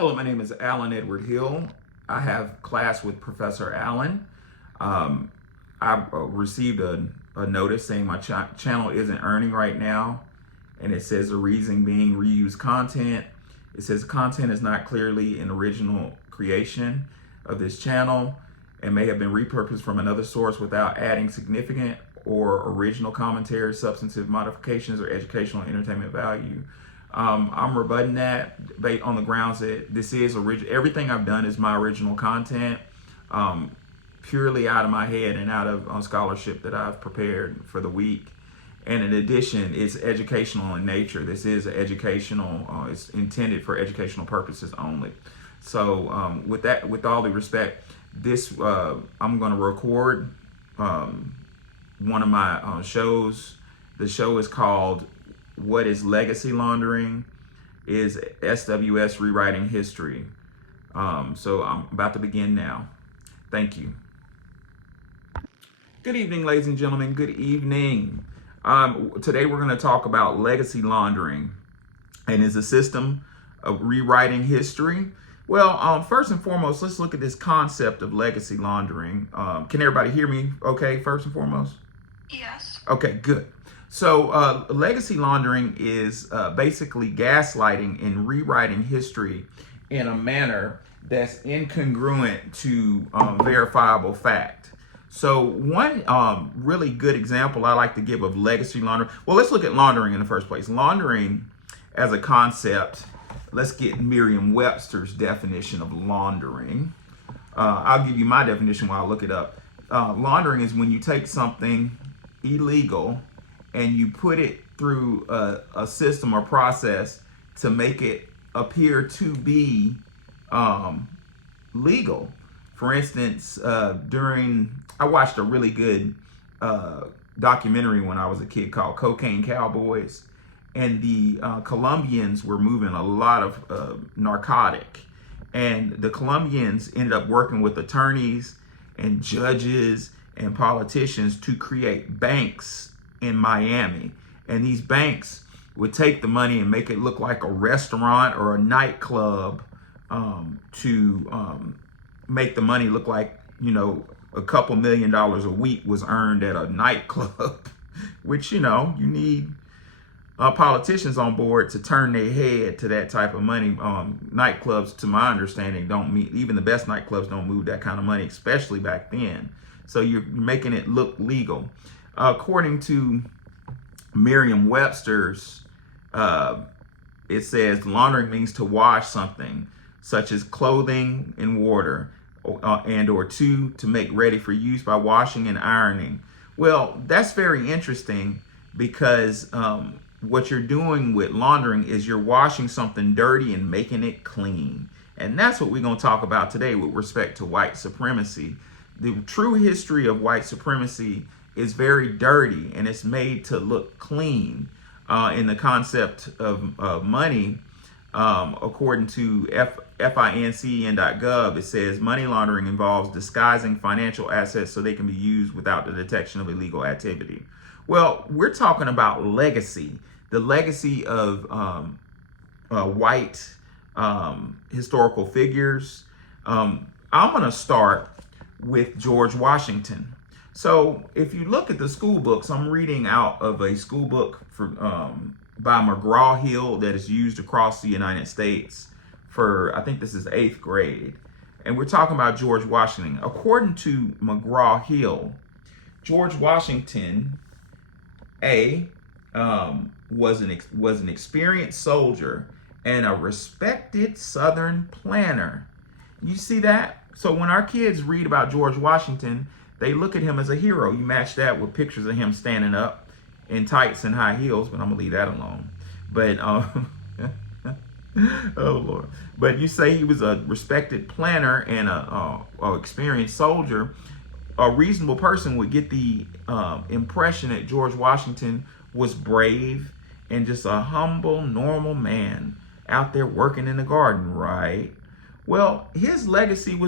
Hello, my name is Alan Edward Hill. I have class with Professor Allen. Um, I received a notice saying my channel isn't earning right now, and it says the reason being reused content. It says content is not clearly an original creation of this channel and may have been repurposed from another source without adding significant or original commentary, substantive modifications, or educational entertainment value. I'm rebutting that based on the grounds that this is everything I've done is my original content, purely out of my head and out of scholarship that I've prepared for the week. And in addition, it's educational in nature. This is educational, it's intended for educational purposes only. So with all due respect, I'm going to record one of my shows. The show is called What is Legacy Laundering? Is SWS Rewriting History. So I'm about to begin now. Thank you. Good evening, ladies and gentlemen. Good evening. Today we're going to talk about legacy laundering and is a system of rewriting history. Well, first and foremost, let's look at this concept of legacy laundering. Can everybody hear me okay, first and foremost? Yes. Okay, good. So legacy laundering is basically gaslighting and rewriting history in a manner that's incongruent to verifiable fact. So one really good example I like to give of legacy laundering, well, let's look at laundering in the first place. Laundering as a concept, let's get Merriam-Webster's definition of laundering. I'll give you my definition while I look it up. Laundering is when you take something illegal and you put it through a system or process to make it appear to be legal. For instance, I watched a really good documentary when I was a kid called Cocaine Cowboys, and the Colombians were moving a lot of narcotic, and the Colombians ended up working with attorneys and judges and politicians to create banks in Miami. And these banks would take the money and make it look like a restaurant or a nightclub to make the money look like, you know, a couple $1 million a week was earned at a nightclub, which, you know, you need politicians on board to turn their head to that type of money. Nightclubs, to my understanding, even the best nightclubs don't move that kind of money, especially back then. So you're making it look legal. According to Merriam-Webster's, it says laundering means to wash something, such as clothing in water, or to make ready for use by washing and ironing. Well, that's very interesting because what you're doing with laundering is you're washing something dirty and making it clean. And that's what we're going to talk about today with respect to white supremacy. The true history of white supremacy is very dirty, and it's made to look clean. In the concept of money, according to FINCEN.gov, it says money laundering involves disguising financial assets so they can be used without the detection of illegal activity. Well, we're talking about legacy, the legacy of white historical figures. I'm going to start with George Washington. So if you look at the school books, I'm reading out of a school book by McGraw-Hill that is used across the United States for, I think this is 8th grade. And we're talking about George Washington. According to McGraw-Hill, George Washington, was an experienced soldier and a respected Southern planner. You see that? So when our kids read about George Washington, they look at him as a hero. You match that with pictures of him standing up in tights and high heels, but I'm gonna leave that alone. But oh Lord! But you say he was a respected planner and a experienced soldier. A reasonable person would get the impression that George Washington was brave and just a humble, normal man out there working in the garden, right? Well, his legacy was